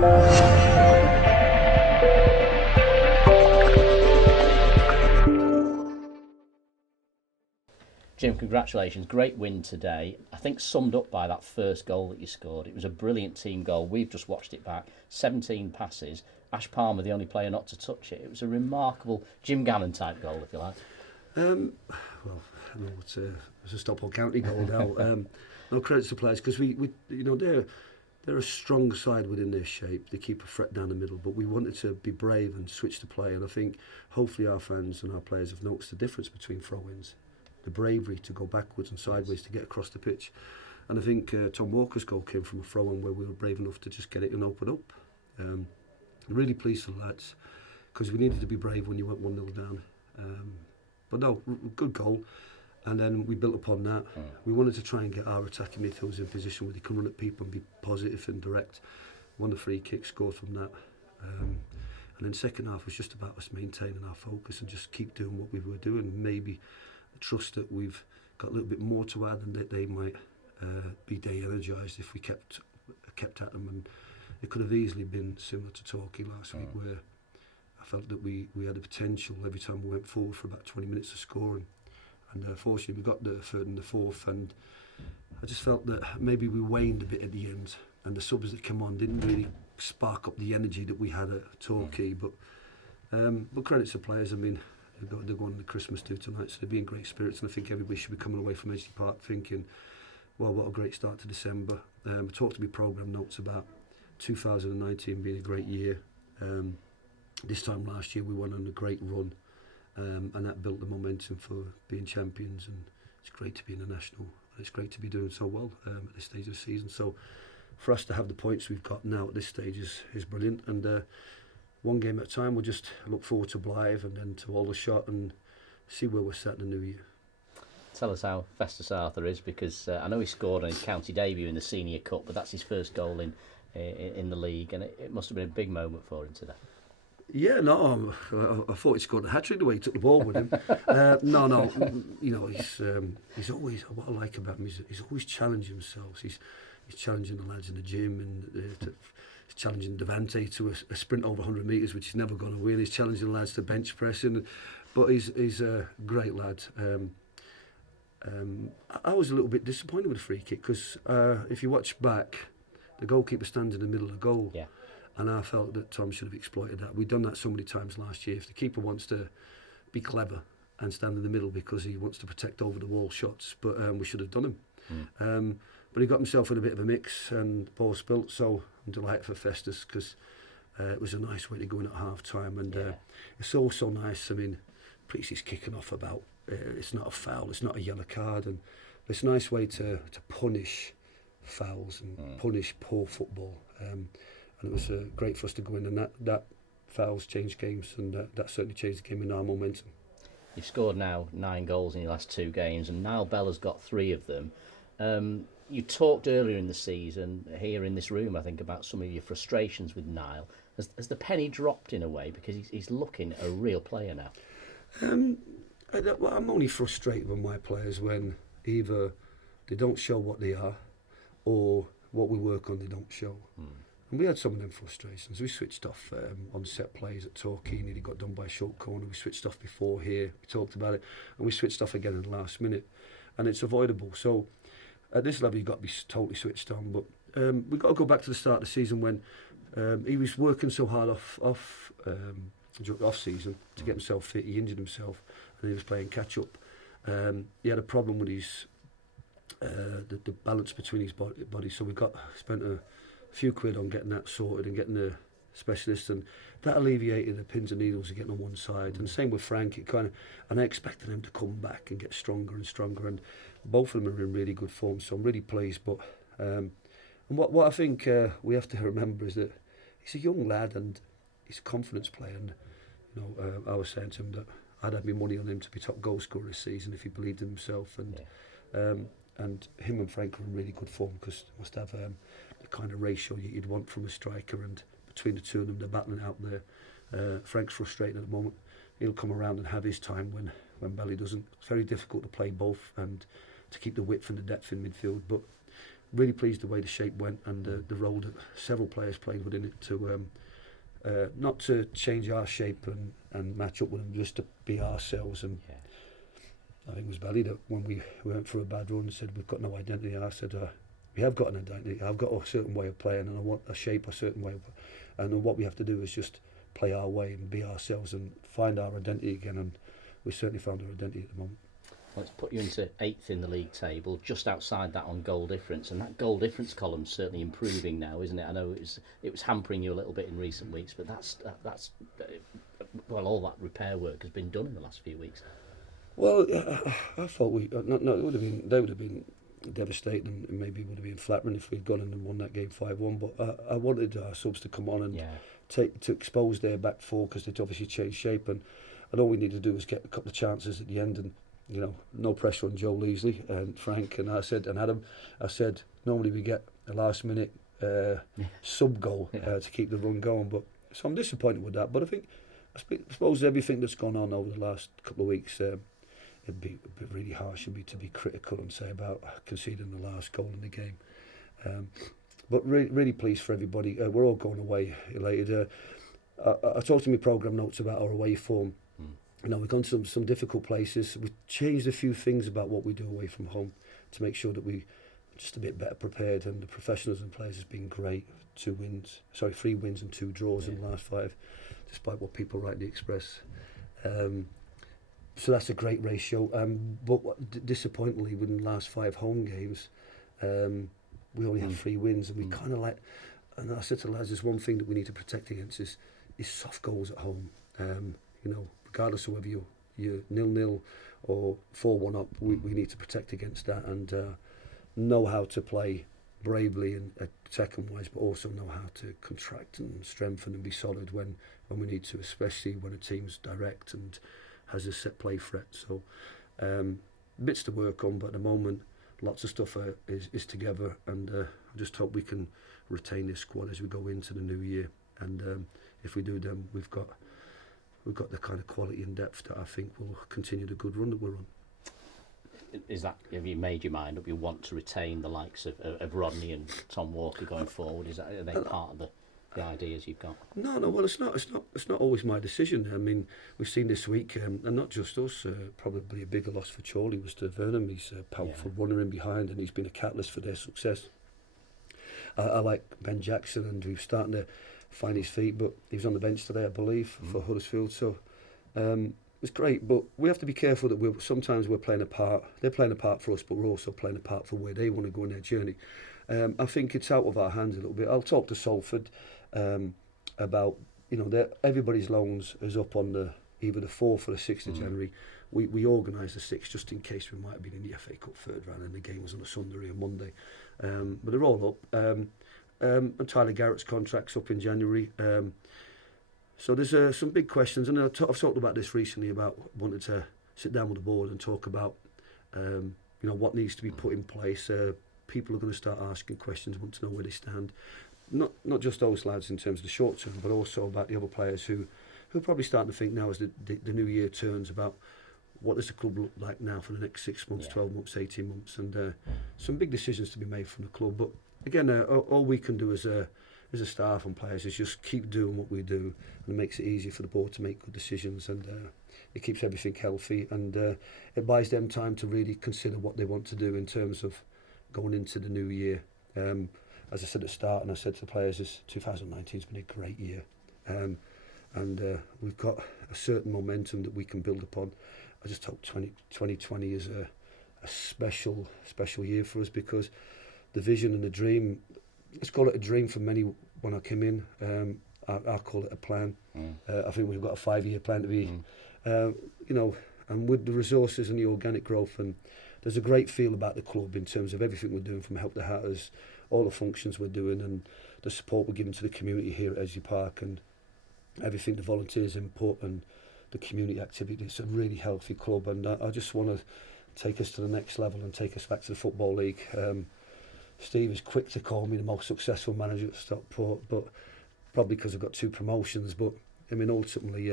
Jim, congratulations. Great win today. I think summed up by that first goal that you scored. It was a brilliant team goal. We've just watched it back. 17 passes. Ash Palmer, the only player not to touch it. It was a remarkable Jim Gannon type goal, if you like. Well, I know it's a Stockport County goal now. No credit to players because we they're a strong side within their shape. They keep a threat down the middle, but we wanted to be brave and switch the play. And I think hopefully our fans and our players have noticed the difference between throw-ins. The bravery to go backwards and sideways to get across the pitch. And I think Tom Walker's goal came from a throw-in where we were brave enough to just get it and open up. I'm really pleased for the lads because we needed to be brave when you went 1-0 down. But no, good goal. And then we built upon that. We wanted to try and get our attacking midfielders in position where they can run at people and be positive and direct. Won the free kick, scored from that. And then second half was just about us maintaining our focus and just keep doing what we were doing. Maybe trust that we've got a little bit more to add and that they might be de-energised if we kept at them. And it could have easily been similar to Torquay last week where I felt that we had the potential every time we went forward for about 20 minutes of scoring. And fortunately we got the third and the fourth, and I just felt that maybe we waned a bit at the end and the subs that came on didn't really spark up the energy that we had at Torquay. But credit to players. I mean, they're going to the Christmas do tonight, so they'll be in great spirits, and I think everybody should be coming away from Edgeley Park thinking, well, what a great start to December. I talked to my programme notes about 2019 being a great year. This time last year we went on a great run, and that built the momentum for being champions, and it's great to be in the national, and it's great to be doing so well at this stage of the season. So for us to have the points we've got now at this stage is brilliant, and one game at a time. We'll just look forward to Blythe and then to Aldershot and see where we're set in the new year. Tell us how Festus Arthur is, because I know he scored on his county debut in the Senior Cup, but that's his first goal in the league, and it must have been a big moment for him today. Yeah, no, I thought he scored a hat-trick the way he took the ball with him. No, you know, he's always, what I like about him is he's always challenging himself. He's challenging the lads in the gym, and he's challenging Devante to a sprint over 100 metres, which he's never going to win. He's challenging the lads to bench pressing, but he's a great lad. I was a little bit disappointed with the free kick because if you watch back, the goalkeeper stands in the middle of the goal. Yeah. And I felt that Tom should have exploited that. We've done that so many times last year. If the keeper wants to be clever and stand in the middle because he wants to protect over the wall shots, but we should have done him. But he got himself in a bit of a mix and ball spilt, so I'm delighted for Festus because it was a nice way to go in at half time, and it's also nice. I mean, Preece's kicking off about it's not a foul, it's not a yellow card, and it's a nice way to punish fouls and punish poor football. And it was great for us to go in, and that fouls changed games, and that certainly changed the game in our momentum. You've scored now 9 goals in your last 2 games, and Niall Bella's got 3 of them. You talked earlier in the season here in this room, I think, about some of your frustrations with Niall. Has the penny dropped in a way, because he's looking a real player now? I'm only frustrated with my players when either they don't show what they are, or what we work on they don't show. And we had some of them frustrations. We switched off on set plays at Torquay, nearly got done by a short corner. We switched off before here, we talked about it, and we switched off again in the last minute, and it's avoidable. So at this level you've got to be totally switched on, but we've got to go back to the start of the season when he was working so hard off season to get himself fit. He injured himself and he was playing catch up. He had a problem with his the balance between his body, so we spent a few quid on getting that sorted and getting a specialist, and that alleviated the pins and needles of getting on one side. And same with Frank, and I expected him to come back and get stronger and stronger, and both of them are in really good form, so I'm really pleased. But and what I think we have to remember is that he's a young lad and he's a confidence player, and you know, I was saying to him that I'd have my money on him to be top goal scorer this season if he believed in himself, and him and Frank are in really good form because they must have the kind of ratio you'd want from a striker, and between the two of them they're battling out there. Frank's frustrated at the moment. He'll come around and have his time when Belly doesn't. It's very difficult to play both and to keep the width and the depth in midfield, but really pleased the way the shape went and the role that several players played within it to not to change our shape and match up with them, just to be ourselves. And I think it was Belly that when we went for a bad run and said we've got no identity, I said we have got an identity. I've got a certain way of playing and I want a shape a certain way, and what we have to do is just play our way and be ourselves and find our identity again, and we certainly found our identity at the moment. Well, it's put you into 8th in the league table, just outside that on goal difference, and that goal difference column's certainly improving now, isn't it? I know it was hampering you a little bit in recent weeks, but that's well, all that repair work has been done in the last few weeks. Well, I thought they would have been devastating, and maybe would have been flattering if we'd gone in and won that game 5-1. But I wanted our subs to come on and to expose their back four, because they'd obviously changed shape, and all we needed to do was get a couple of chances at the end, and no pressure on Joe Leasley and Frank and Adam. I said normally we get a last minute sub goal to keep the run going, but so I'm disappointed with that. But I suppose everything that's gone on over the last couple of weeks, it'd be really harsh of me to be critical and say about conceding the last goal in the game. But really pleased for everybody. We're all going away elated. I talked in my programme notes about our away form. We've gone to some difficult places. We've changed a few things about what we do away from home to make sure that we're just a bit better prepared, and the professionals and players has been great. 3 wins and 2 draws in the last 5, despite what people rightly express. So that's a great ratio. But disappointingly, within the last 5 home games, we only have 3 wins, and we kind of and I said to the lads, there's one thing that we need to protect against is soft goals at home. Regardless of whether you're 0-0 or 4-1 up, we need to protect against that, and know how to play bravely and second-wise, but also know how to contract and strengthen and be solid when we need to, especially when a team's direct and has a set play threat. So bits to work on, but at the moment lots of stuff is together, and I just hope we can retain this squad as we go into the new year. And if we do, then we've got the kind of quality and depth that I think will continue the good run that we're on. Have you made your mind up? You want to retain the likes of Rodney and Tom Walker going forward? Are they part of the ideas you've got? No. Well, it's not always my decision. I mean, we've seen this week, and not just us. Probably a bigger loss for Chorley was to Vernon. He's a powerful runner in behind, and he's been a catalyst for their success. I like Ben Jackson, and we're starting to find his feet, but he was on the bench today, I believe, for Huddersfield. So it's great, but we have to be careful that sometimes we're playing a part. They're playing a part for us, but we're also playing a part for where they want to go in their journey. I think it's out of our hands a little bit. I'll talk to Salford about everybody's loans is up on either the 4th or the 6th of January. We organised the 6th just in case we might have been in the FA Cup third round and the game was on a Sunday or Monday. But they're all up. And Tyler Garrett's contract's up in January. So there's some big questions, and I've talked about this recently about wanting to sit down with the board and talk about what needs to be put in place. People are going to start asking questions, want to know where they stand. Not just those lads in terms of the short term, but also about the other players who are probably starting to think now as the new year turns about what does the club look like now for the next 6 months, 12 months, 18 months, and some big decisions to be made from the club. But again, all we can do as a staff and players is just keep doing what we do, and it makes it easier for the board to make good decisions, and it keeps everything healthy, and it buys them time to really consider what they want to do in terms of going into the new year. As I said at the start, and I said to the players, 2019 has been a great year, and we've got a certain momentum that we can build upon. I just hope 2020 is a special year for us, because the vision and the dream, let's call it a dream for many when I came in, I call it a plan. I think we've got a 5-year plan to be, and with the resources and the organic growth, and there's a great feel about the club in terms of everything we're doing, from Help the Hatters, all the functions we're doing, and the support we're giving to the community here at Edgley Park, and everything the volunteers input and the community activity. It's a really healthy club, and I just want to take us to the next level and take us back to the Football League. Steve is quick to call me the most successful manager at Stockport, but probably because I've got 2 promotions. But I mean, ultimately,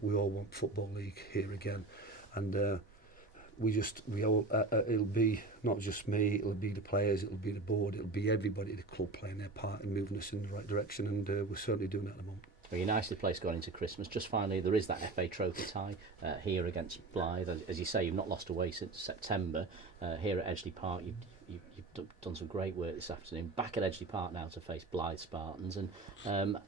we all want Football League here again, and we all, it'll be not just me, it'll be the players, it'll be the board, it'll be everybody at the club playing their part in moving us in the right direction, and we're certainly doing that at the moment. Well, you're nicely placed going into Christmas. Just finally, there is that FA Trophy tie here against Blythe. As you say, you've not lost away since September. Here at Edgeley Park, you've done some great work this afternoon. Back at Edgeley Park now to face Blythe Spartans, and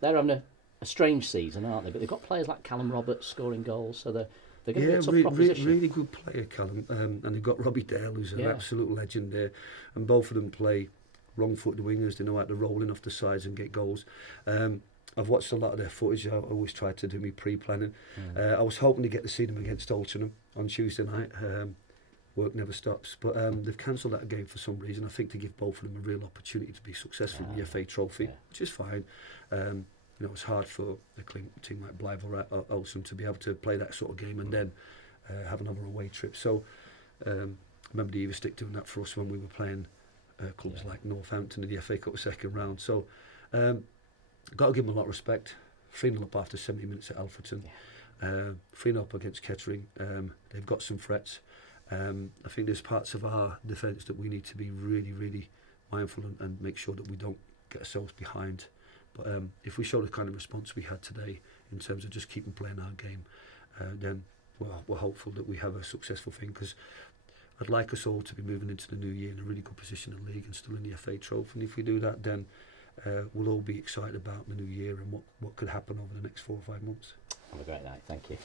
they're having a strange season, aren't they? But they've got players like Callum Roberts scoring goals, so they're going to be a tough proposition. Really good player, Callum, and they've got Robbie Dale, who's an absolute legend there, and both of them play wrong-footed wingers. They know how to roll in off the sides and get goals. I've watched a lot of their footage. I always try to do me pre-planning. I was hoping to get to see them against Altrincham on Tuesday night. Work never stops, but they've cancelled that game for some reason. I think to give both of them a real opportunity to be successful in the FA Trophy, which is fine. You know, it's hard for a team like Blythe or Altrincham to be able to play that sort of game and then have another away trip. So I remember the Stick doing that for us when we were playing clubs like Northampton in the FA Cup second round. So got to give them a lot of respect. 3-0 up after 70 minutes at Alfreton. 3-0 up against Kettering. They've got some threats. I think there's parts of our defence that we need to be really, really mindful and make sure that we don't get ourselves behind. But if we show the kind of response we had today in terms of just keeping playing our game, then we're hopeful that we have a successful thing, because I'd like us all to be moving into the new year in a really good position in the league and still in the FA Trophy. And if we do that, then we'll all be excited about the new year and what could happen over the next 4 or 5 months. Have a great night. Thank you.